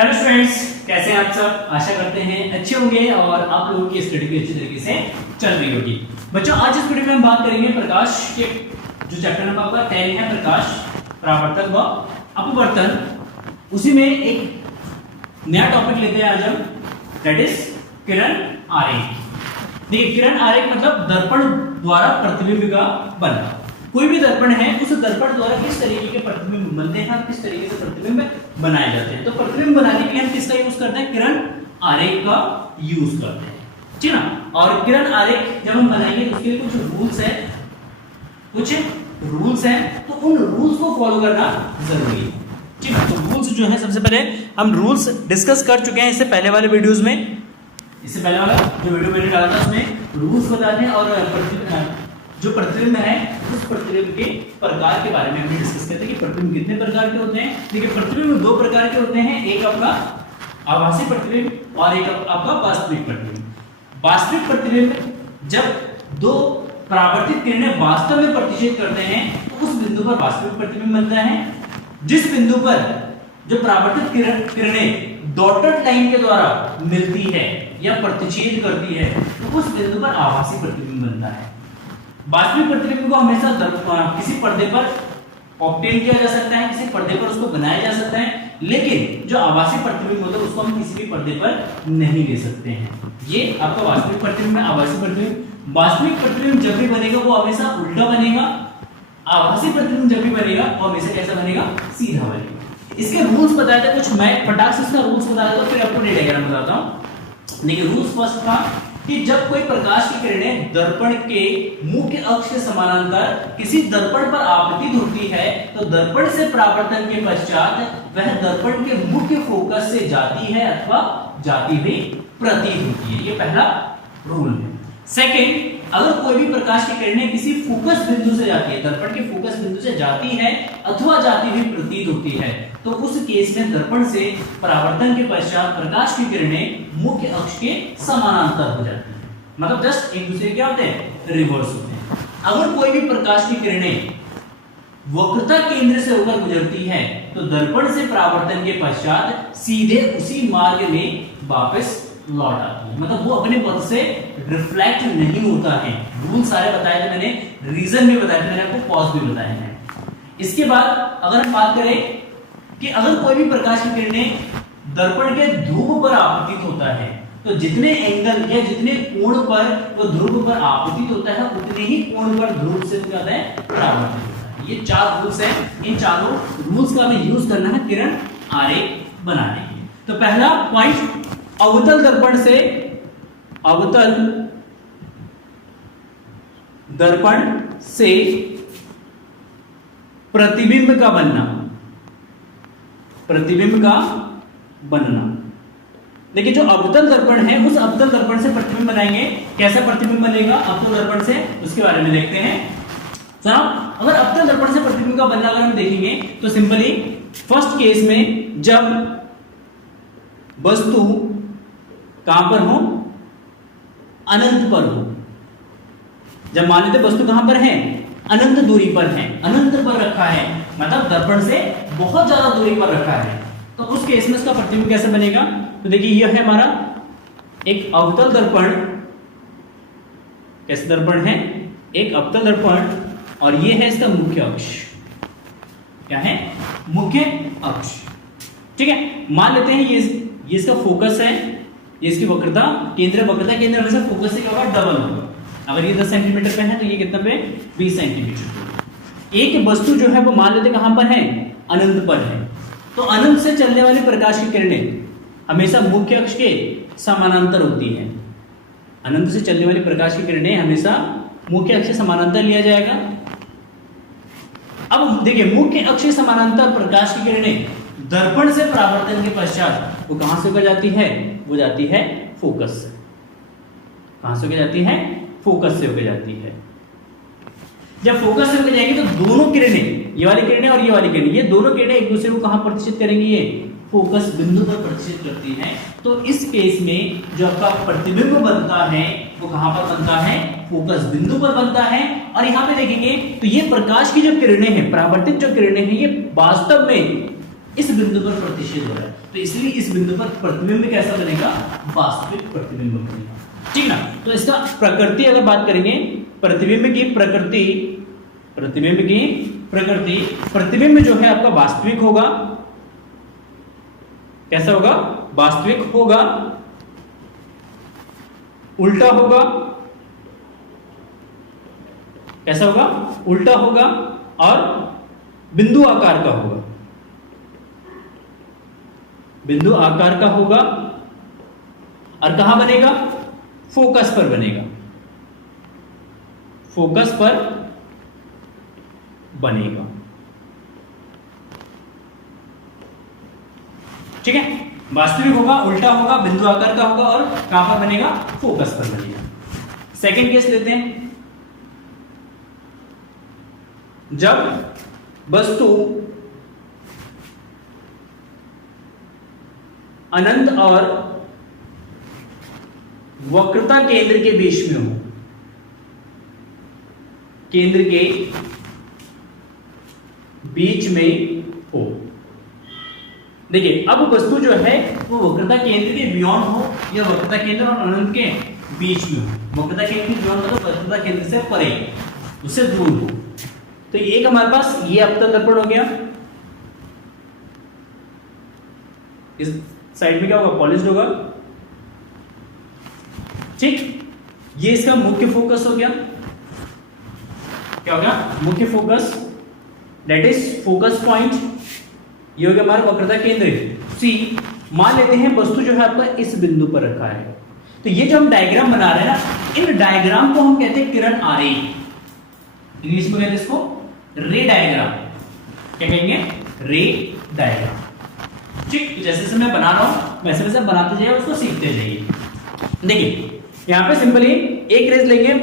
Hello students, कैसे हैं आप सब। आशा करते हैं अच्छे होंगे और आप लोगों की स्टडी भी अच्छी तरीके से चल रही होगी। बच्चों, आज इस वीडियो में हम बात करेंगे प्रकाश के जो चैप्टर नंबर आपका 10 है, प्रकाश, परावर्तन व अपवर्तन। उसी में एक नया टॉपिक लेते हैं आज हम, दैट इज किरण आरेख। देखिए, किरण आरेख मतलब दर्पण द्वारा प्रतिबिंब का बनना। कोई भी दर्पण है, उस दर्पण द्वारा किस तरीके के प्रतिबिंब बनते हैं और किस तरीके से प्रतिबिंब बनाए जाते हैं। तो प्रतिबिंब बनाने के लिए हम किसका यूज करते हैं? किरण आरेख का यूज करते हैं, ठीक ना। और किरण आरेख जब हम बनाएंगे तो उसके लिए कुछ रूल्स हैं, तो उन रूल्स को फॉलो करना जरूरी है, ठीक है। तो रूल्स जो है, सबसे पहले हम रूल्स डिस्कस कर चुके हैं इससे पहले वाले वीडियोस में। इससे पहले वाला जो वीडियो मैंने डाला था उसमें रूल्स बताते हैं और जो प्रतिबिंब है उस प्रतिबिंब के प्रकार के बारे में हमने डिस्कस किया था कि प्रतिबिंब कितने प्रकार के होते हैं। देखिए, प्रतिबिंब दो प्रकार के होते हैं, एक आपका आभासी प्रतिबिंब और एक आपका वास्तविक प्रतिबिंब। वास्तविक प्रतिबिंब जब दो परावर्तित किरणें वास्तव में प्रतिच्छेद करते हैं तो उस बिंदु पर वास्तविक प्रतिबिंब बनता है। जिस बिंदु पर जो परावर्तित किरणें डॉटेड लाइन के द्वारा मिलती है या प्रतिच्छेद करती है तो उस बिंदु पर आभासी प्रतिबिंब बनता है। वास्तविक प्रतिबिंब को हमेशा किसी पर्दे पर ऑब्टेन किया जा सकता है, किसी पर्दे पर उसको बनाया जा सकता है, लेकिन जो आभासी प्रतिबिंब होता है उसको हम किसी भी पर्दे पर नहीं ले सकते हैं। ये आपका वास्तविक प्रतिबिंब है। आभासी प्रतिबिंब, वास्तविक प्रतिबिंब जब भी बनेगा वो हमेशा उल्टा बनेगा। आभासी प्रतिबिंब जब भी बनेगा वो हमेशा कैसा बनेगा? सीधा बनेगा। इसके रूल्स बताए थे कुछ, मैं फटाक से इसका रूल्स बता देता हूं, फिर आपको डायग्राम बताता हूं। देखिए, रूल्स फर्स्ट था कि जब कोई प्रकाश की किरणें दर्पण के मुख्य अक्ष के समानांतर किसी दर्पण पर आपतित होती है तो दर्पण से परावर्तन के पश्चात वह दर्पण के मुख्य फोकस से जाती है अथवा जाती हुई प्रतीत होती है। ये पहला रूल है। सेकंड, अगर कोई भी प्रकाश की किरणें किसी फोकस बिंदु से जाती है, दर्पण के फोकस बिंदु से जाती है अथवा जाती हुई प्रतीत होती है तो उस केस में दर्पण से परावर्तन के पश्चात प्रकाश की किरणें मुख्य अक्ष के समानांतर हो जाती है, मतलब जस्ट एक दूसरे क्या होते हैं? रिवर्स होते हैं। अगर कोई भी प्रकाश की किरणें वक्रता केंद्र से होकर गुजरती है तो दर्पण से परावर्तन के पश्चात सीधे उसी मार्ग में वापस लौट आती है, मतलब वो अपने पथ से रिफ्लेक्ट नहीं होता है। रूल सारे बताए थे मैंने, रीजन भी बताए थे मैंने, आपको कॉज भी बताए हैं। इसके बाद अगर हम बात करें कि अगर कोई भी प्रकाश की किरणें दर्पण के ध्रुव पर आपतित होता है तो जितने एंगल या जितने कोण पर वो ध्रुव पर आपतित होता है उतने ही कोण पर ध्रुव से क्या होता है? परावर्तित होता है। ये चार रूल्स हैं। इन चारों रूल्स का हमें यूज करना है किरण आरेख बनाने के लिए। तो पहला पॉइंट, अवतल दर्पण से प्रतिबिंब का बनना। देखिए, जो अवतल दर्पण है उस अवतल दर्पण से प्रतिबिंब बनाएंगे। कैसा प्रतिबिंब बनेगा अवतल दर्पण से, उसके बारे में देखते हैं। जनाब, अगर अवतल दर्पण से प्रतिबिंब का बनना अगर हम देखेंगे तो सिंपली फर्स्ट केस में जब वस्तु कहां पर हो? अनंत पर हो। जब मान लेते वस्तु कहां पर है? अनंत दूरी पर है, अनंत पर रखा है, मतलब दर्पण से बहुत ज्यादा दूरी पर रखा है, तो उस केस में इसका प्रतिबिंब कैसे बनेगा? तो देखिए, यह है हमारा एक अवतल दर्पण। कैसे दर्पण है? एक अवतल दर्पण, और यह है इसका मुख्य अक्ष। क्या है? मुख्य अक्ष, ठीक है। मान लेते हैं ये इसका फोकस है, ये इसकी वक्रता केंद्र हमेशा फोकस से क्या होगा? डबल होगा। अगर ये 10 सेंटीमीटर पे है तो ये कितना पे? 20 सेंटीमीटर। एक वस्तु जो है वो मान लेते कहां पर है? अनंत पर है। तो अनंत से चलने वाली प्रकाश की किरणें हमेशा मुख्य अक्ष के समानांतर होती है। अनंत से चलने वाली प्रकाश की किरणें हमेशा मुख्य अक्ष से समानांतर लिया जाएगा। अब देखिए, मुख्य अक्ष से समानांतर प्रकाश की किरणें दर्पण से परावर्तन के पश्चात वो कहां से होकर जाती है? वो जाती है फोकस से। कहां से होकर जाती है? फोकस से होकर जाती है। जब फोकस से होकर जाएगी तो दोनों किरणें, ये वाली किरणें और ये वाली किरणें, ये दोनों किरणें एक दूसरे को कहां प्रतिच्छेद करेंगी? ये फोकस बिंदु पर प्रतिच्छेद करती हैं। तो इस केस में जो आपका प्रतिबिंब बनता है वो कहां पर बनता है? फोकस बिंदु पर बनता है। और यहां पे देखेंगे तो ये प्रकाश की जो किरणें हैं, परावर्तित जो किरणें हैं, ये वास्तव में इस बिंदु पर प्रतिच्छेद हो रहा है, तो इसलिए इस बिंदु पर प्रतिबिंब कैसा बनेगा, वास्तविक प्रतिबिंब बनेगा, ठीक ना। तो इसका प्रकृति अगर बात करेंगे, प्रतिबिंब की प्रकृति, प्रतिबिंब जो है आपका वास्तविक होगा, कैसा होगा, वास्तविक होगा, उल्टा होगा, कैसा होगा, उल्टा होगा, और बिंदु आकार का होगा, बिंदु आकार का होगा, और कहां बनेगा, फोकस पर बनेगा, फोकस पर बनेगा, ठीक है। वास्तविक होगा, उल्टा होगा, बिंदु आकार का होगा, और कहां पर बनेगा, फोकस पर बनेगा। सेकंड केस लेते हैं, जब वस्तु अनंत और वक्रता केंद्र के बीच में हो, केंद्र के बीच में हो। देखिए अब वस्तु जो है वो वक्रता केंद्र के बियॉन्ड हो या वक्रता केंद्र और अनंत के बीच में हो। वक्रता केंद्र के बियॉन्ड मतलब वक्रता केंद्र से परे, उससे दूर हो। तो एक हमारे पास ये अवतल दर्पण हो गया, इस साइड में क्या होगा, पॉलिश्ड होगा, ठीक। ये इसका मुख्य फोकस हो गया, क्या हो गया, मुख्य focus, that is focus point. ये हो गया हमारा वक्रता केंद्र सी। मान लेते हैं वस्तु जो है आपका इस बिंदु पर रखा है, तो ये जो हम डायग्राम बना रहे हैं ना, इन डायग्राम को हम कहते हैं किरण आरेख, इंग्लिश में कहते हैं इसको रे डायग्राम। क्या कहेंगे, रे डायग्राम, ठीक। जैसे जैसे मैं बना रहा हूं वैसे वैसे बनाते जाइए, उसको सीखते जाइए। देखिए यहां पे सिंपली एक रेज लेंगे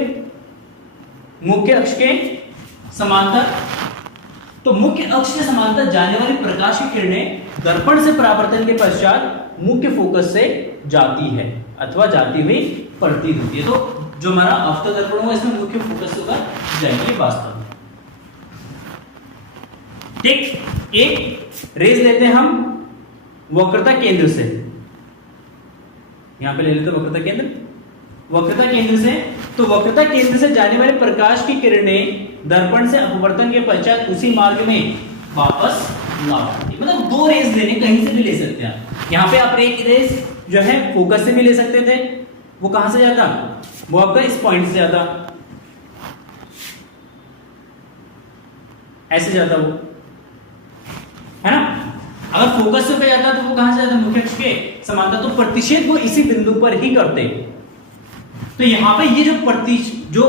मुख्य अक्ष के समांतर, तो मुख्य अक्ष के समांतर जाने वाली प्रकाश की किरणें दर्पण से परावर्तन के पश्चात मुख्य फोकस से जाती है अथवा जाती हुई प्रतीत होती है। तो जो हमारा अवतल दर्पण होगा इसमें मुख्य फोकस होगा जाएगी वास्तव में, ठीक। एक रेज लेते हैं हम वक्रता केंद्र से, यहां पे ले लेते हैं वक्रता केंद्र, वक्रता केंद्र से। तो वक्रता केंद्र से जाने वाले प्रकाश की किरणें दर्पण से अपवर्तन के पश्चात उसी मार्ग में वापस लौट, मतलब दो रेज लेने, कहीं से भी ले सकते हैं आप। यहां पे आप एक रेज जो है फोकस से भी ले सकते थे, वो कहां से जाता, वो आपका इस पॉइंट से जाता, ऐसे जाता वो, है ना। अगर फोकस से पे जाता तो वो कहां से जाता, मुख्य अक्ष के समांतर, तो प्रतिच्छेद वो इसी बिंदु पर ही करते। तो यहां पे ये जो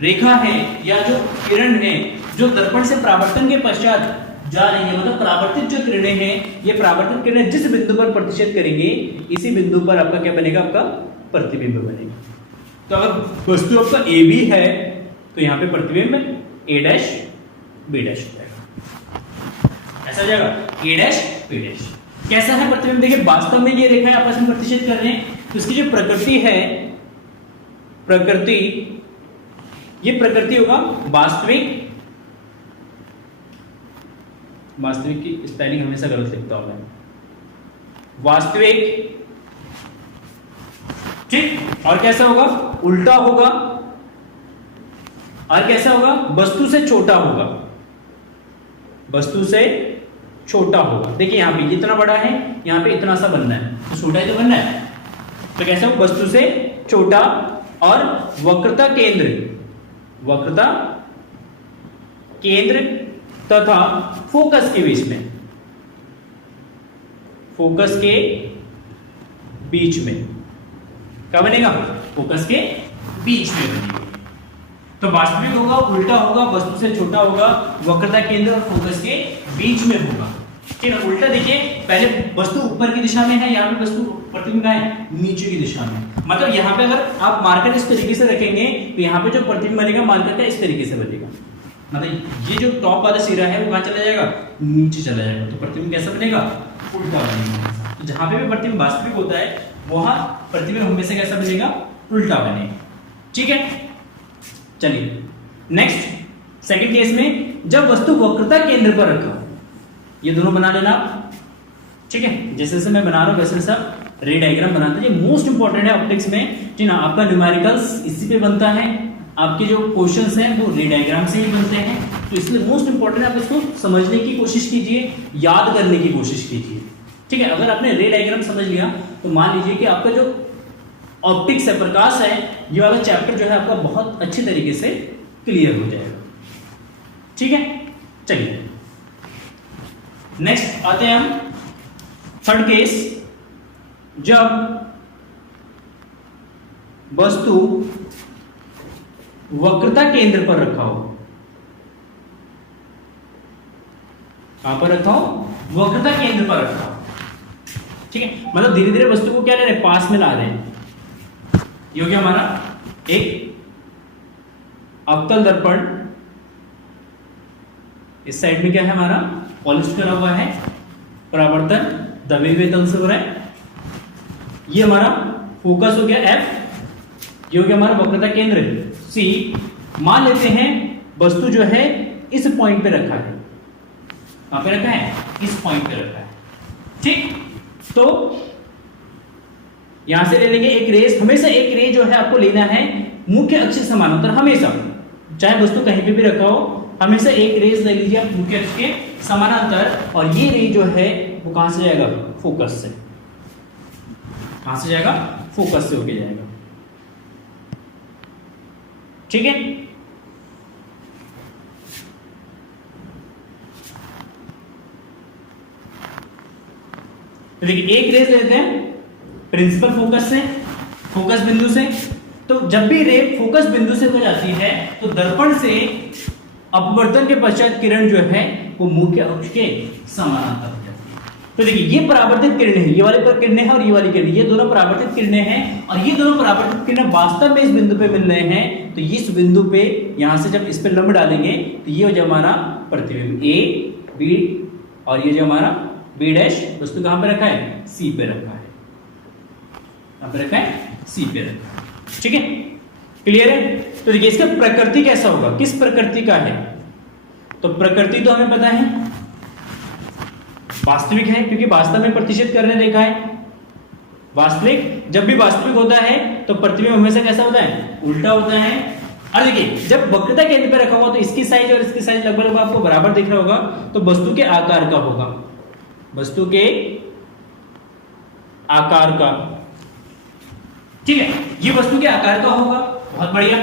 रेखा है या जो किरण है जो दर्पण से परावर्तन के पश्चात जा रही है, मतलब परावर्तित जो किरणें हैं, ये परावर्तित किरणें जिस बिंदु पर प्रतिच्छेद करेंगे इसी बिंदु पर आपका क्या बनेगा, आपका प्रतिबिंब बनेगा। तो अगर वस्तु आपका ए बी है तो यहां पे प्रतिबिंब ए डैश बी डैश हो जाएगा, ऐसा हो जाएगा, ए डैश बी डैश। कैसा है प्रतिबिंब, देखिए वास्तव में ये रेखाएं आपस में प्रतिच्छेद कर रहे हैं, तो इसकी जो प्रकृति है, प्रकृति, ये प्रकृति होगा वास्तविक, वास्तविक की स्पेलिंग हमेशा गलत लिखता हूं मैं, वास्तविक, ठीक। और कैसा होगा, उल्टा होगा, और कैसा होगा, वस्तु से छोटा होगा, वस्तु से छोटा होगा। देखिए यहां पे इतना बड़ा है, यहां पे इतना सा बनना है, तो छोटा ही तो बनना है, तो कैसा होगा, वस्तु से छोटा, और वक्रता केंद्र, वक्रता केंद्र तथा फोकस के बीच में, फोकस के बीच में क्या बनेगा, फोकस के बीच में बनेगा। तो वास्तविक होगा, उल्टा होगा, वस्तु से छोटा होगा, वक्रता केंद्र और फोकस के बीच में होगा, ठीक है। उल्टा देखिए, पहले वस्तु ऊपर की दिशा में है, यहाँ पे वस्तु प्रतिबिंब है नीचे की दिशा में, मतलब यहाँ पे अगर आप मार्कर इस तरीके से रखेंगे तो यहाँ पे जो प्रतिबिंब बनेगा मार्कर का इस तरीके से बनेगा, मतलब ये जो टॉप वाला सिरा है वो कहाँ चला जाएगा, नीचे चला जाएगा, तो प्रतिबिंब कैसा बनेगा, उल्टा बनेगा। तो जहां पे भी प्रतिबिंब वास्तविक होता है वहां प्रतिबिंब हमेशा कैसा बनेगा, उल्टा बनेगा, ठीक है। चलिए नेक्स्ट सेकंड केस में, जब वस्तु वक्रता केंद्र पर रखा, ये दोनों बना लेना, ठीक है, जैसे जैसे मैं बना रहा हूँ वैसे सब रे डायग्राम बनाते हैं। ये मोस्ट इंपॉर्टेंट है ऑप्टिक्स में, जी ना। आपका न्यूमेरिकल्स इसी पे बनता है, आपके जो क्वेश्चंस हैं वो रे डायग्राम से ही बनते हैं, तो इसलिए मोस्ट इंपॉर्टेंट है आप इसको समझने की कोशिश कीजिए, याद करने की कोशिश कीजिए। ठीक है, अगर आपने रे डायग्राम समझ लिया तो मान लीजिए कि आपका जो ऑप्टिक्स है, प्रकाश है, ये वाला चैप्टर जो है आपका बहुत अच्छे तरीके से क्लियर हो जाएगा। ठीक है, चलिए नेक्स्ट आते हैं हम थर्ड केस, जब वस्तु वक्रता केंद्र पर रखा हो। कहां पर रखा हो? वक्रता केंद्र पर रखा हो। ठीक है, मतलब धीरे धीरे वस्तु को क्या ले रहे हैं, पास में ला रहे हैं। ये हो गया हमारा एक अवतल दर्पण, इस साइड में क्या है हमारा, पॉलिश करा हुआ है, परावर्तन दबे हुए तल से हो रहा है। ये हमारा फोकस हो गया F, ये हो गया हमारा वक्रता केंद्र C। मान लेते हैं वस्तु जो है इस पॉइंट पे रखा है। कहां पे रखा है? इस पॉइंट पे रखा है। ठीक, तो यहां से ले लेंगे एक रेस, हमेशा एक रे जो है आपको लेना है मुख्य अक्ष के समानांतर, हमेशा, चाहे वस्तु कहीं पे भी रखा हो, हमेशा एक रेस ले लीजिए आप मुख्य अक्ष के समानांतर, और ये रे जो है वो कहां से जाएगा? फोकस से। कहां से जाएगा? फोकस से होके जाएगा। ठीक है, तो देखिए एक रेस लेते हैं प्रिंसिपल फोकस से, फोकस बिंदु से। तो जब भी रे फोकस बिंदु से हो जाती है तो दर्पण से अपवर्तन के पश्चात किरण जो है वो मुख्य अक्ष के समानांतर हो जाती है। तो देखिए ये परावर्तित किरणें हैं, ये वाली पर किरणें हैं और ये वाली किरणें, ये दोनों परावर्तित किरणें हैं, और ये दोनों परावर्तित किरणें वास्तव में इस बिंदु पे मिल रहे हैं। तो इस बिंदु पे यहां से जब इस पे लंब डालेंगे तो ये हो जाए हमारा प्रतिबिंब A, B, और ये जो हमारा B डैश वस्तु कहां पे रखा है? C पे रखा है। कहां पे रखा है? C पे रखा है। ठीक है, क्लियर है? तो देखिए इसका प्रकृति कैसा होगा, किस प्रकृति का है? तो प्रकृति तो हमें पता है वास्तविक है, क्योंकि वास्तव में प्रतिष्ठित करने देखा है। वास्तविक, जब भी वास्तविक होता है तो प्रतिबिंब हमेशा कैसा होता है? उल्टा होता है। और देखिए जब वक्रता केंद्र पे रखा हुआ तो इसकी साइज और इसकी साइज लगभग आपको बराबर दिख रहा होगा, तो वस्तु के आकार का होगा, वस्तु के आकार का। ठीक है, ये वस्तु के आकार का होगा, बहुत बढ़िया।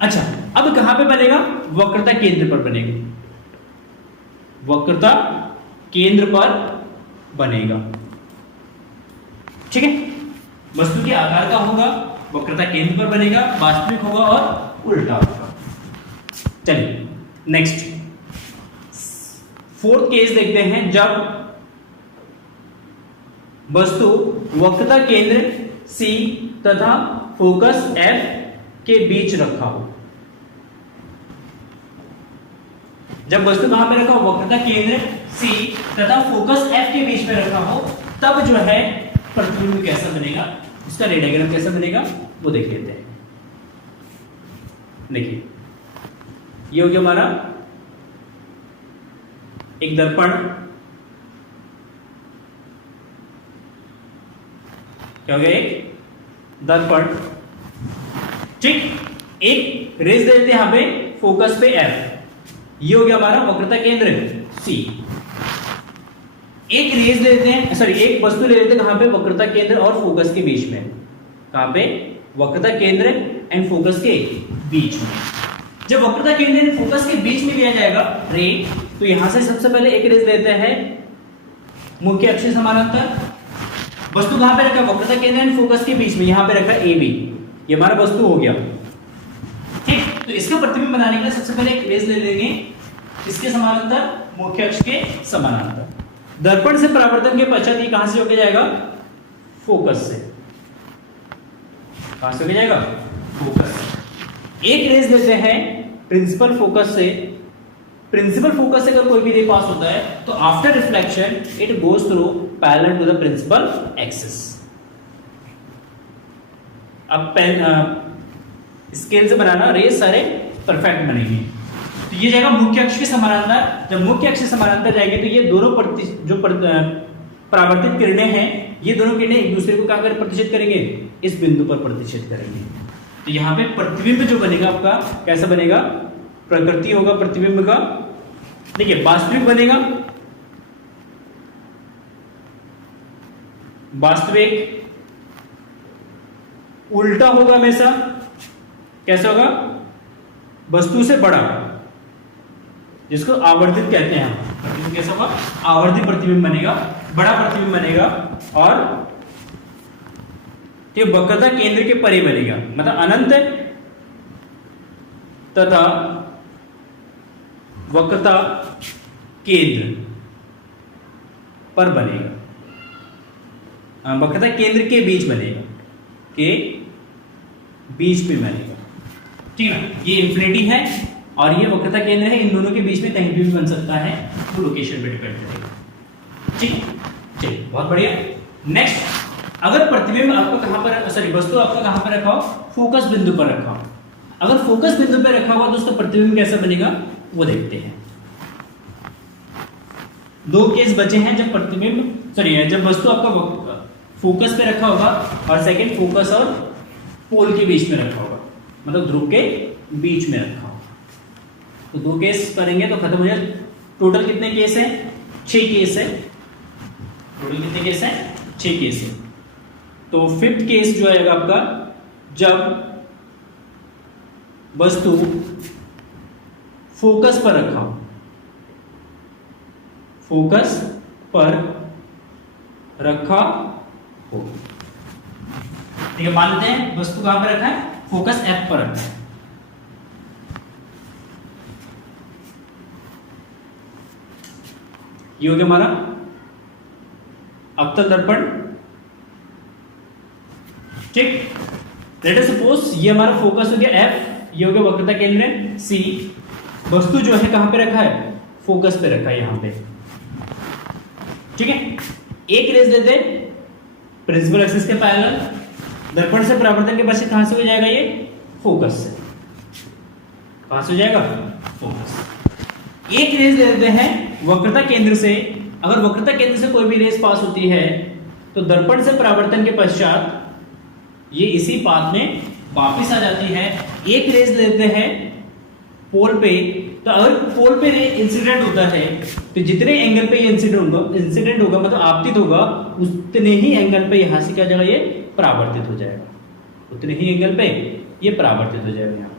अच्छा, अब कहां पे बनेगा? वक्रता केंद्र पर बनेगा, वक्रता केंद्र पर बनेगा। ठीक है, वस्तु के आकार का होगा, वक्रता केंद्र पर बनेगा, वास्तविक होगा और उल्टा होगा। चलिए नेक्स्ट फोर्थ केस देखते हैं, जब वस्तु वक्रता केंद्र C तथा फोकस F के बीच रखा हो। जब वस्तु कहां पे रखा हो? वक्रता केंद्र C तथा फोकस F के बीच में रखा हो, तब जो है प्रतिबिंब कैसा बनेगा, उसका रे डायग्राम कैसा बनेगा वो देख लेते हैं। देखिए ये हो गया हमारा एक दर्पण, क्या हो गया? एक दर्पण। ठीक, एक रेस दे देते हैं यहां पे फोकस पे F, ये हो गया हमारा वक्रता केंद्र C। एक रेस ले लेते हैं, सॉरी एक वस्तु ले लेते हैं कहां पे? वक्रता केंद्र और फोकस के बीच में। कहां पे? वक्रता केंद्र एंड फोकस के बीच में। जब वक्रता केंद्र एंड फोकस के बीच में लिया जाएगा रे, तो यहां से सबसे पहले एक रेस लेते हैं मुख्य अक्ष समानांतर। वस्तु कहां पे रखा? वक्रता केंद्र एंड फोकस के बीच में, यहां पे रखा AB, ये हमारा वस्तु हो गया। ठीक, तो इसका प्रतिबिंब बनाने के लिए सबसे पहले एक रेस ले लेंगे इसके समानांतर, मुख्य अक्ष के समानांतर। दर्पण से परावर्तन के पश्चात ये कहां से होके जाएगा? फोकस से। कहां से होके जाएगा? फोकस। एक रेस लेते हैं प्रिंसिपल फोकस से। प्रिंसिपल फोकस से अगर कोई भी रे पास होता है तो after reflection it goes through parallel to the principal axis. अब स्केल से बनाना, रेस सारे परफेक्ट बनेंगे। तो ये जाएगा मुख्य अक्ष के समानांतर। जब मुख्य अक्ष के समानांतर जाएंगे तो ये दोनों परावर्तित किरणें हैं, ये दोनों किरणें एक दूसरे को क्या कर प्रतिच्छेद करेंगे, इस बिंदु पर प्रतिच्छेद करेंगे। तो यहाँ पे प्रतिबिंब जो बनेगा आपका कैसा बनेगा, प्रकृति होगा प्रतिबिंब का, देखिए वास्तविक बनेगा, वास्तविक उल्टा होगा हमेशा, कैसा होगा, वस्तु से बड़ा, जिसको आवर्धित कहते हैं। प्रतिबिंब कैसा होगा, आवर्धित प्रतिबिंब बनेगा, बड़ा प्रतिबिंब बनेगा, और ये वक्रता केंद्र के परे बनेगा, मतलब अनंत तथा वक्रता केंद्र पर बनेगा, वक्रता केंद्र के बीच बनेगा, के बीच में बनेगा, ठीक है ना। ये इंफिनिटी है और ये वक्रता केंद्र है, इन दोनों के बीच में कहीं भी बन सकता है, तो लोकेशन पे डिपेंड करेगा, ठीक। चलिए बहुत बढ़िया। नेक्स्ट, अगर प्रतिबिंब आपका कहां पर, सॉरी वस्तु आपका कहां पर रखा हो, फोकस बिंदु पर रखा हो, अगर फोकस बिंदु पर रखा हुआ तो उसका प्रतिबिंब कैसा बनेगा वो देखते हैं। दो केस बचे हैं जब प्रतिबिंब, सॉरी जब वस्तु आपका फोकस पे रखा होगा और सेकंड फोकस और पोल के बीच में रखा होगा, मतलब ध्रुव के बीच में रखा होगा। तो दो केस करेंगे तो खत्म हो जाए। टोटल कितने केस है, 6 केस है, टोटल कितने केस है, 6 केस है। तो फिफ्थ केस जो आएगा आपका, जब वस्तु फोकस पर रखा हो, फोकस पर रखा हो, ठीक है, मान लेते हैं वस्तु कहां पर रखा है, फोकस एफ पर रखा है। ये हो गया हमारा अवतल दर्पण, ठीक। लेट अस सपोज ये हमारा फोकस हो गया एफ, ये हो गया वक्रता केंद्र सी, वस्तु जो है कहां पे रखा है, फोकस पे रखा है यहां पे, ठीक है। एक रेज देते हैं प्रिंसिपल एक्सिस के पैरेलल, दर्पण से परावर्तन के पश्चात कहां से हो जाएगा ये, फोकस से, कहां से हो जाएगा, फोकस। एक रेज दे देते हैं वक्रता केंद्र से, अगर वक्रता केंद्र से कोई भी रेज पास होती है तो दर्पण से परावर्तन के पश्चात ये इसी पाथ में वापस आ जाती है। एक रेज देते हैं पोल पे, तो अगर पोल पे रे इंसिडेंट होता है तो जितने एंगल पे ये इंसिडेंट होगा मतलब आपतित होगा, उतने ही एंगल पे यहां से क्या जाएगा, ये परावर्तित हो जाएगा, उतने ही एंगल पे ये परावर्तित हो जाएगा यहां पे,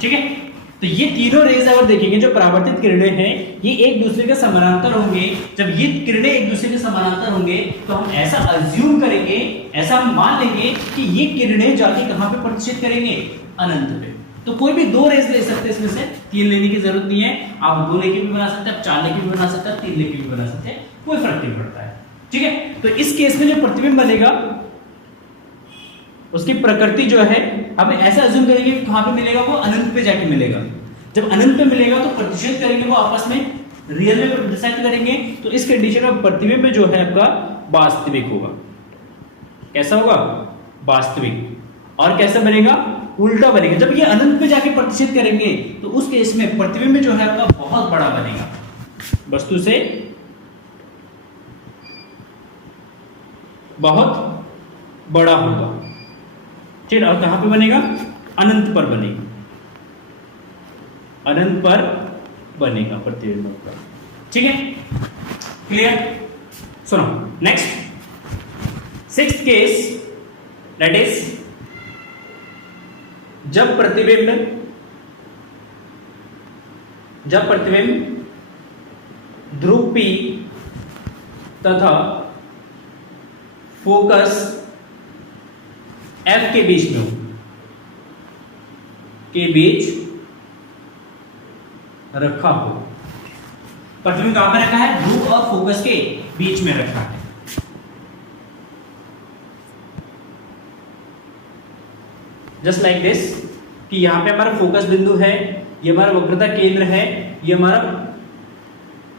ठीक है। तो ये तीनों रेज अगर देखेंगे जो परावर्तित किरणें हैं, ये एक दूसरे के समानांतर होंगे। जब ये किरणें एक दूसरे के समानांतर होंगे तो हम ऐसा अज्यूम करेंगे, ऐसा हम मान लेंगे कि ये किरणें जाके कहां पे प्रतिच्छेद करेंगे, अनंत पे। तो कोई भी दो रेज ले सकते हैं, इसमें से 3 लेने की जरूरत नहीं है, आप 2 लेके भी बना सकते हैं, आप 4 लेके भी बना सकते हैं, 3 लेके भी बना सकते हैं, कोई फर्क नहीं पड़ता है, ठीक है। तो इस केस में जो प्रतिबिंब बनेगा उसकी प्रकृति जो है हमें ऐसा अज्यूम करेंगे कि कहां पे मिलेगा, वो अनंत पे जाके मिलेगा। जब अनंत पे मिलेगा तो प्रतिच्छेद करेंगे वो आपस में, रियल में प्रतिच्छेद करेंगे, तो इस कंडीशन में प्रतिबिंब जो है आपका वास्तविक होगा। कैसा होगा, वास्तविक। और कैसा बनेगा, उल्टा बनेगा। जब ये अनंत पे जाके प्रतिच्छेद करेंगे तो उस केस में प्रतिबिंब जो है आपका बहुत बड़ा बनेगा, वस्तु से बहुत बड़ा होगा, ठीक। और कहां पे बनेगा, अनंत पर बनेगा, अनंत पर बनेगा प्रतिबिंब का, ठीक है, क्लियर। सुनो next 6th case, that is जब प्रतिबिंब ध्रुव P तथा फोकस F के बीच में हो, के बीच रखा हो। प्रतिबिंब कहां पर रखा है, ध्रुव और फोकस के बीच में रखा है। जस्ट लाइक दिस, कि यहां पे हमारा फोकस बिंदु है, ये हमारा वक्रता केंद्र है, ये हमारा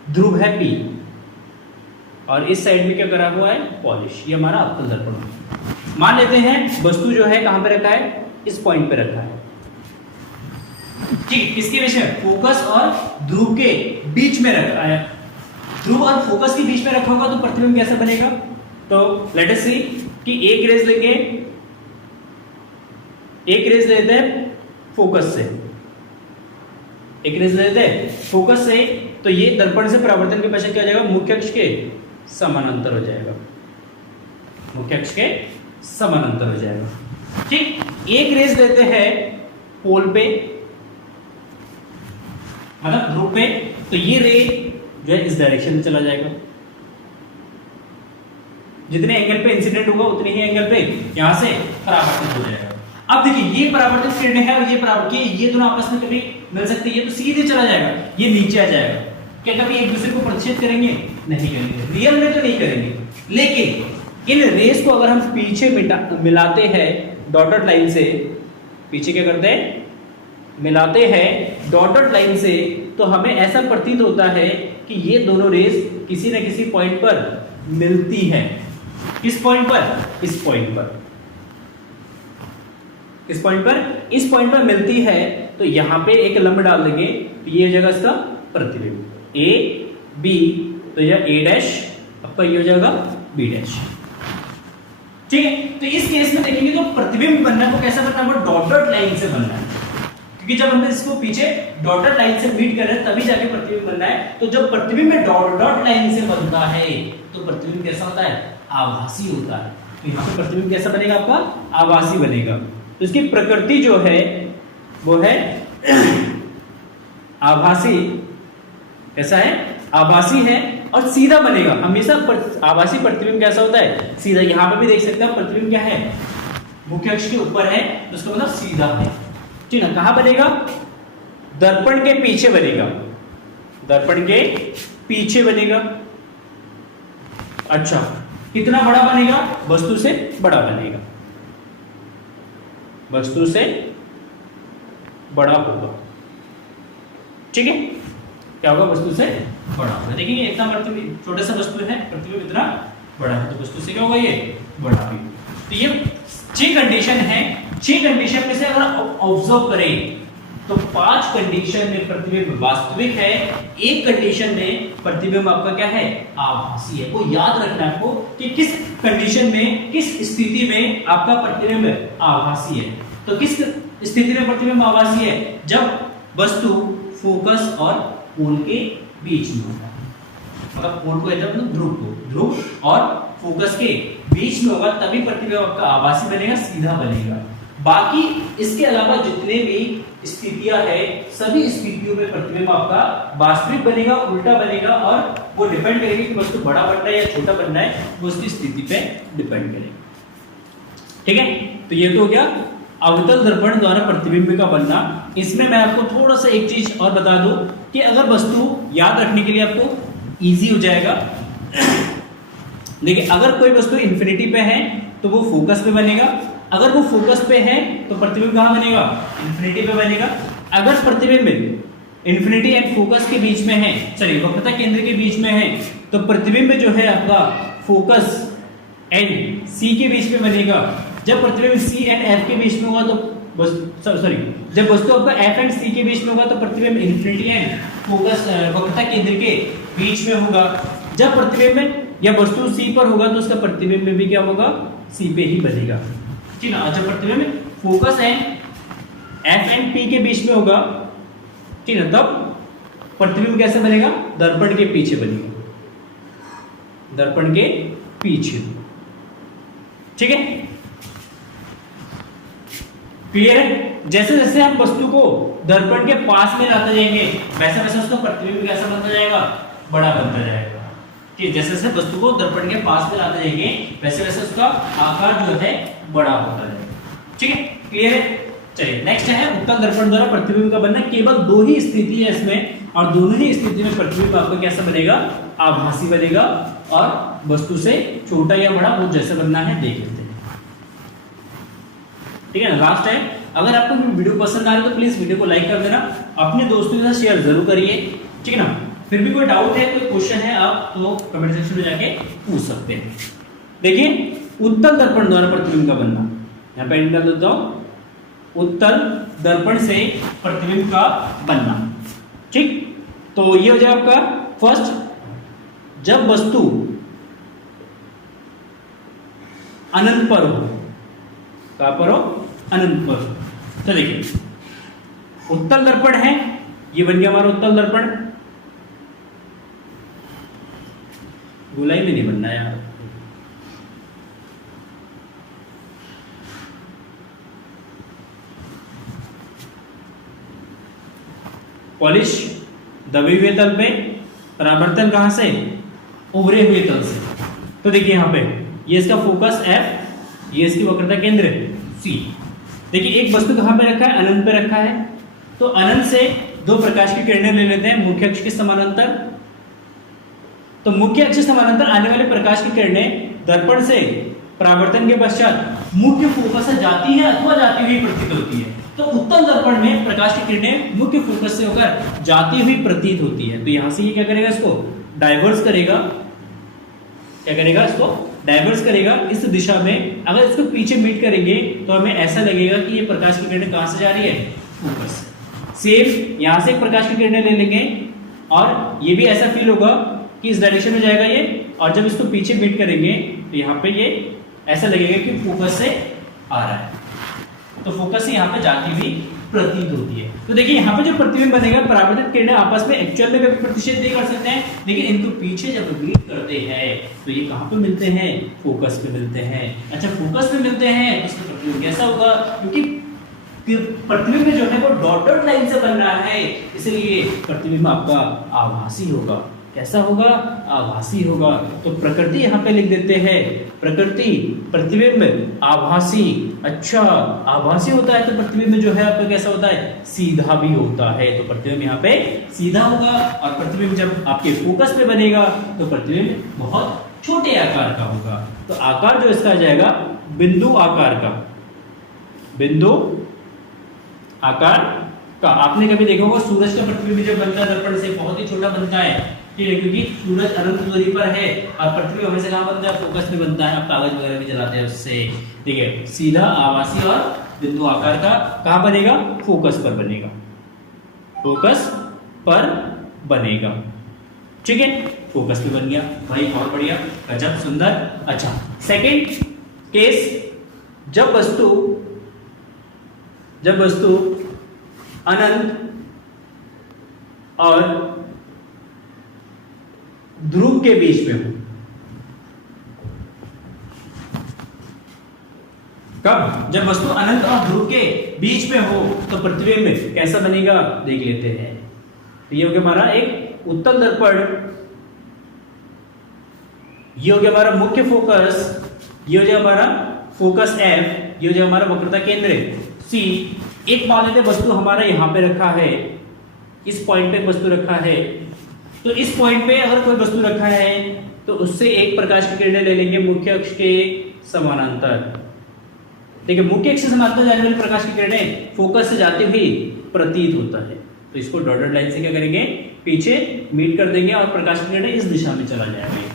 ध्रुव है P, और इस साइड में क्या करा हुआ है, पॉलिश, ये हमारा अवतल दर्पण। मान लेते हैं वस्तु जो है कहां पे रखा है, इस पॉइंट पे रखा है, ठीक है, किसके बीच में? फोकस और ध्रुव के बीच में रखा है। ध्रुव और फोकस के बीच में रखा होगा तो प्रतिबिंब कैसा बनेगा? तो लेट अस सी कि एक रेज लेंगे, एक रेज लेते हैं फोकस से, एक रेज लेते हैं फोकस से, तो ये दर्पण से परावर्तन के पश्चात क्या हो जाएगा? मुख्य अक्ष के समानांतर हो जाएगा, मुख्य अक्ष के समानांतर हो जाएगा। ठीक, एक रेज लेते हैं पोल पे, मतलब ध्रुव पे, तो ये रे जो है इस डायरेक्शन में चला जाएगा। जितने एंगल पे इंसिडेंट होगा उतने ही एंगल पे यहां से परावर्तित हो जाएगा। अब देखिए ये परावर्तित किरणें हैं और ये परावर्तित, ये दोनों आपस में कभी मिल सकते हैं, ये तो सीधे चला जाएगा, ये नीचे आ जाएगा। क्या कभी एक दूसरे को प्रतिच्छेद करेंगे? नहीं करेंगे, रियल में तो नहीं करेंगे। लेकिन इन रेस को अगर हम पीछे मिलाते हैं डॉटेड लाइन से, पीछे क्या करते हैं? मिलाते हैं डॉटेड लाइन से, तो हमें ऐसा प्रतीत होता है कि ये दोनों रेस किसी न किसी पॉइंट पर मिलती है। किस पॉइंट पर? इस पॉइंट पर, इस पॉइंट पर, इस पॉइंट पर मिलती है। तो यहां पे एक लंब डाल देंगे, तो ये हो जाएगा इसका प्रतिबिंब ए बी, तो यह ए डैश, आपका ये हो जाएगा बी डैश। ठीक है, तो इस केस में देखेंगे तो प्रतिबिंब बनना है, वो कैसा बनना है? वो डॉटेड लाइन से बनना है, क्योंकि जब हमने इसको पीछे डॉटेड लाइन से मीट कर रहे हैं तभी जाके प्रतिबिंब बनना है। तो जब प्रतिबिंब में डॉट लाइन से बनता है तो प्रतिबिंब कैसा होता है? आभासी होता है। तो यहाँ पे प्रतिबिंब कैसा बनेगा? आपका आभासी बनेगा। तो इसकी प्रकृति जो है वो है आभासी। कैसा है? आभासी है और सीधा बनेगा हमेशा। आभासी प्रतिबिंब कैसा होता है? सीधा। यहाँ पे भी देख सकते हैं प्रतिबिंब क्या है? मुख्य अक्ष के ऊपर है, तो उसका मतलब सीधा है। ठीक है, कहां बनेगा? दर्पण के पीछे बनेगा, दर्पण के पीछे बनेगा। अच्छा, कितना बड़ा बनेगा? वस्तु से बड़ा बनेगा, वस्तु से बड़ा होगा। ठीक है, क्या होगा? वस्तु से बड़ा होगा। देखिए इतना प्रतिबिंब, छोटा सा वस्तु है, प्रतिबिंब इतना बड़ा है, तो वस्तु से क्या होगा? ये बड़ा भी। तो ये 6 कंडीशन है। 6 कंडीशन में से अगर ऑब्जर्व करें तो 5 कंडीशन में प्रतिबिंब वास्तविक है, एक कंडीशन में प्रतिबिंब आपका क्या है? आभासी है। वो याद रखना है आपको कि किस कंडीशन में, किस स्थिति में आपका प्रतिबिंब आभासी है। तो किस स्थिति में प्रतिबिंब आभासी है? जब वस्तु फोकस और पोल के बीच में होगा, मतलब पोल को मतलब ध्रुव को, ध्रुव और फोकस के बीच में होगा, तभी प्रतिबिंब आपका आभासी बनेगा, सीधा बनेगा। बाकी इसके अलावा जितने भी स्थितियां है, सभी स्थितियों में प्रतिबिंब आपका वास्तविक बनेगा, उल्टा बनेगा, और वो डिपेंड करेगी कि वस्तु बड़ा बनना है या छोटा बनना है, वो उसकी स्थिति पे डिपेंड करेगा। ठीक है, तो ये तो हो गया अवतल दर्पण द्वारा प्रतिबिंब का बनना। इसमें मैं आपको थोड़ा सा एक चीज और बता दूं कि अगर वस्तु याद रखने के लिए आपको इजी हो जाएगा। देखिए, अगर कोई वस्तु इंफिनिटी पे है तो वो फोकस पे बनेगा, अगर वो फोकस पे है तो प्रतिबिंब कहां बनेगा? इंफिनिटी पे बनेगा। अगर प्रतिबिंब इंफिनिटी एंड फोकस के बीच में है, चलिए वक्रता केंद्र के बीच में है, तो प्रतिबिंब जो है आपका फोकस एंड सी के बीच में बनेगा। जब प्रतिबिंब सी एंड एफ के बीच में होगा तो सॉरी, जब वस्तु आपका एफ एंड सी के बीच में होगा तो प्रतिबिंब इंफिनिटी एंड फोकस वक्रता केंद्र के बीच में होगा। जब प्रतिबिंब या वस्तु सी पर होगा तो उसका प्रतिबिंब भी क्या होगा? सी पे ही बनेगा। ठीक है, जब प्रतिबिंब focus and F and P के बीच में होगा, ठीक है, तब प्रतिबिंब कैसे बनेगा? दर्पण के पीछे बनेगा, दर्पण के पीछे। ठीक है, क्लियर है? जैसे जैसे हम वस्तु को दर्पण के पास में लाते जाएंगे वैसे वैसे उसका प्रतिबिंब कैसा बनता जाएगा? बड़ा बनता जाएगा। कि जैसे जैसे वस्तु को दर्पण के पास में लाते जाएंगे वैसे वैसे उसका आकार जो है बड़ा होता जाएगा। ठीक है, क्लियर है? चलिए नेक्स्ट है उत्तल दर्पण द्वारा प्रतिबिंब का बनना। केवल 2 ही स्थिति है इसमें, और दोनों ही स्थिति में प्रतिबिंब आपका कैसा बनेगा? आभासी बनेगा, और वस्तु से छोटा या बड़ा वो जैसे बनना है देख लेते हैं। ठीक है ना, लास्ट है। अगर आपको वीडियो पसंद आ रही है तो प्लीज वीडियो को लाइक कर देना, अपने दोस्तों के साथ शेयर जरूर करिए। ठीक है ना, फिर भी कोई डाउट है, कोई क्वेश्चन है, आप तो कमेंट सेक्शन में जाके पूछ सकते हैं। देखिए उत्तल दर्पण द्वारा प्रतिबिंब का बनना, यहाँ पे एंटर देता हूं। उत्तल दर्पण से प्रतिबिंब का बनना। ठीक, तो ये हो जाए आपका फर्स्ट, जब वस्तु अनंत पर हो, कहां पर हो, अनंत पर। तो देखिए उत्तल दर्पण है, ये बन गया हमारा उत्तल दर्पण। गोलाई में नहीं बनना यार, पॉलिश दबे हुए तल पे, परावर्तन कहां से, उभरे हुए तल से। तो देखिए यहां पे ये इसका फोकस F, ये इसकी वक्रता केंद्र C। देखिए एक वस्तु कहां पे रखा है, अनंत पे रखा है। तो अनंत से दो प्रकाश की किरणें ले लेते हैं मुख्य अक्ष के समानांतर। तो मुख्य अक्ष के समानांतर आने वाले प्रकाश की किरणें दर्पण से परावर्तन के पश्चात मुख्य फोकस से जाती है अथवा जाती हुई प्रतीत होती है। तो उत्तल दर्पण में प्रकाश की किरणें मुख्य फोकस से होकर जाती हुई प्रतीत होती है। तो यहां से ये क्या करेगा, इसको डाइवर्स करेगा। क्या करेगा, इसको डाइवर्स करेगा इस दिशा में। अगर इसको पीछे मीट करेंगे तो हमें ऐसा लगेगा कि ये प्रकाश की किरणें कहां से जा रही है, फोकस से। सेम यहां से एक प्रकाश की किरणें ले लेंगे और ये भी ऐसा फील होगा कि इस डायरेक्शन में जाएगा ये, और जब इसको पीछे मीट करेंगे तो यहाँ पे ये ऐसा लगेगा कि फोकस से आ रहा है। तो फोकस से यहाँ पे जाती हुई प्रतीत होती है। तो देखिए यहाँ पे जो प्रतिबिंब बनेगा, परावर्तित किरणें आपस में एक्चुअल में कभी प्रतिच्छेद नहीं कर सकते हैं, लेकिन इनको पीछे जब मीट करते हैं तो ये कहाँ पे मिलते हैं, फोकस पे मिलते हैं। अच्छा, फोकस पे मिलते हैं तो इसका प्रतिबिंब कैसा होगा, क्योंकि प्रतिबिंब जो है वो डॉटेड लाइन से बन रहा है, इसलिए प्रतिबिंब आपका आभासी होगा। कैसा होगा, आभासी होगा। तो प्रकृति यहाँ पे लिख देते हैं, प्रकृति प्रतिबिंब आभासी। अच्छा, आभासी होता है तो प्रतिबिंब जो है आपका कैसा होता है, सीधा भी होता है। तो प्रतिबिंब यहाँ पे सीधा होगा, और प्रतिबिंब जब आपके फोकस पे बनेगा तो प्रतिबिंब बहुत छोटे आकार का होगा। तो आकार जो इसका आ जाएगा बिंदु आकार का, बिंदु आकार का। आपने कभी देखा होगा सूरज का प्रतिबिंब जब बनता है दर्पण से बहुत ही छोटा बनता है, क्योंकि सूरज अनंत दूरी पर है और प्रतिबिंब हमेशा कहां बनता है, फोकस में बनता है। आप कागज वगैरह भी जलाते हैं उससे। ठीक है, सीधा आभासी और बिंदु आकार का कहां बनेगा, फोकस पर बनेगा, फोकस पर बनेगा। ठीक है, फोकस पे बन गया भाई, बहुत बढ़िया, गजब, सुंदर। अच्छा, सेकंड केस, जब वस्तु अनंत और ध्रुव के बीच में हो। कब, जब वस्तु अनंत और ध्रुव के बीच में हो तो प्रतिबिंब कैसा बनेगा, देख लेते हैं। ये हो गया हमारा एक उत्तल दर्पण, ये हो गया हमारा मुख्य फोकस, ये हो गया हमारा फोकस F, ये हो गया हमारा वक्रता केंद्र C। एक मान लेते वस्तु हमारा यहां पे रखा है, इस पॉइंट पे वस्तु रखा है। तो इस पॉइंट पे अगर कोई वस्तु रखा है तो उससे एक प्रकाश की किरणें ले लेंगे मुख्य अक्ष के समानांतर। ठीक है, मुख्य अक्ष से समानांतर जाने वाली प्रकाश की किरणें फोकस से जाती हुई प्रतीत होता है। तो इसको डॉटेड लाइन से क्या करेंगे, पीछे मीट कर देंगे और प्रकाश की किरणें इस दिशा में चला जाएगा।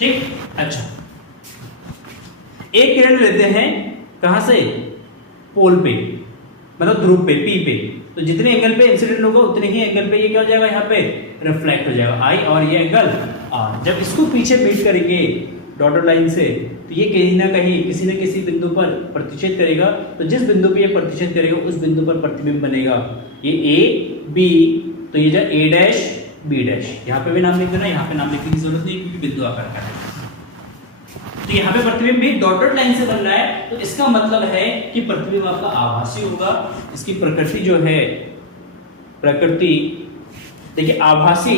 ठीक, अच्छा, एक किरण लेते हैं कहां से, पोल पे, मतलब ध्रुव पे, P पे। तो जितने एंगल पे इंसिडेंट होगा उतने ही एंगल पे ये क्या हो जाएगा, यहाँ पे रिफ्लेक्ट हो जाएगा, I, और ये एंगल R। जब इसको पीछे मीट करेंगे डॉटेड लाइन से तो ये कहीं ना कहीं किसी न किसी बिंदु पर प्रतिच्छेद करेगा। तो जिस बिंदु पे ये प्रतिच्छेद करेगा उस बिंदु पर प्रतिबिंब बनेगा। ये A B, तो ये जो A डैश B डैश, यहाँ पे भी नाम लिख देना, यहाँ पे नाम लिखने की जरूरत नहीं क्योंकि बिंदु आकार का है। तो यहाँ पे प्रतिबिंब भी डॉटेड लाइन से बन रहा है, तो इसका मतलब है कि प्रतिबिंब आपका आभासी होगा। इसकी प्रकृति जो है, प्रकृति देखिए आभासी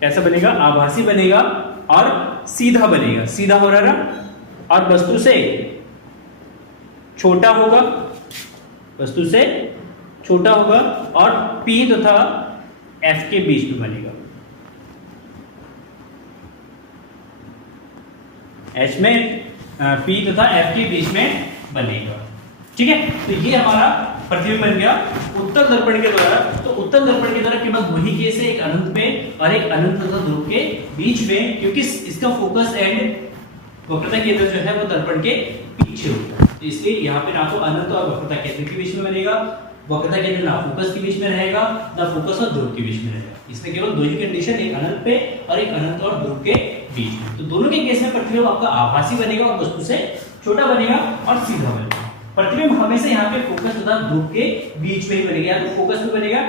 कैसा बनेगा, आभासी बनेगा और सीधा बनेगा, सीधा हो रहा है ना, और वस्तु से छोटा होगा, वस्तु से छोटा होगा और P तथा F के बीच में बनेगा। H में P तथा F के बीच में बनेगा। ठीक है, तो ये हमारा प्रतिबिंब बन गया उत्तल दर्पण के द्वारा। तो उत्तल दर्पण के द्वारा केवल वही केस है, एक अनंत पे और एक अनंत तथा ध्रुव के बीच में, क्योंकि इसका फोकस एंड वक्रता केंद्र जो है वो दर्पण के पीछे होता है, तो इसलिए यहाँ पे ना तो अनंत और वक्रता केंद्र के बीच में बनेगा, वक्रता केंद्र ना फोकस के बीच में रहेगा, ना फोकस और ध्रुव के बीच में रहेगा। इसमें केवल दो ही कंडीशन, एक अनंत पे और एक अनंत और ध्रुव के बीच में। तो दोनों के केस में प्रतिबिंब आपका आभासी बनेगा और वस्तु से छोटा बनेगा और सीधा बनेगा। प्रतिबिंब हमेशा यहाँ पे फोकस तथा ध्रुव के बीच में ही बनेगा, या तो फोकस में बनेगा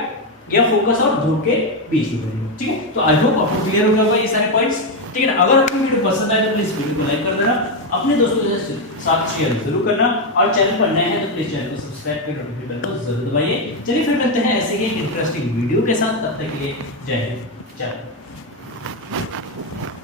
या फोकस और ध्रुव के बीच में बनेगा। ठीक है, तो आई होप आपको क्लियर हो गया होगा ये सारे पॉइंट्स। ठीक है ना, अगर आपको वीडियो पसंद आए तो प्लीज वीडियो को लाइक कर देना, अपने दोस्तों के साथ शेयर जरूर करना, और चैनल पर नए हैं तो प्लीज चैनल को सब्सक्राइब कर नोटिफिकेशन बेल को जरूर दबाइए। चलिए फिर मिलते हैं ऐसे ही एक इंटरेस्टिंग वीडियो के साथ, तब तक के लिए जय हिंद, जय भारत।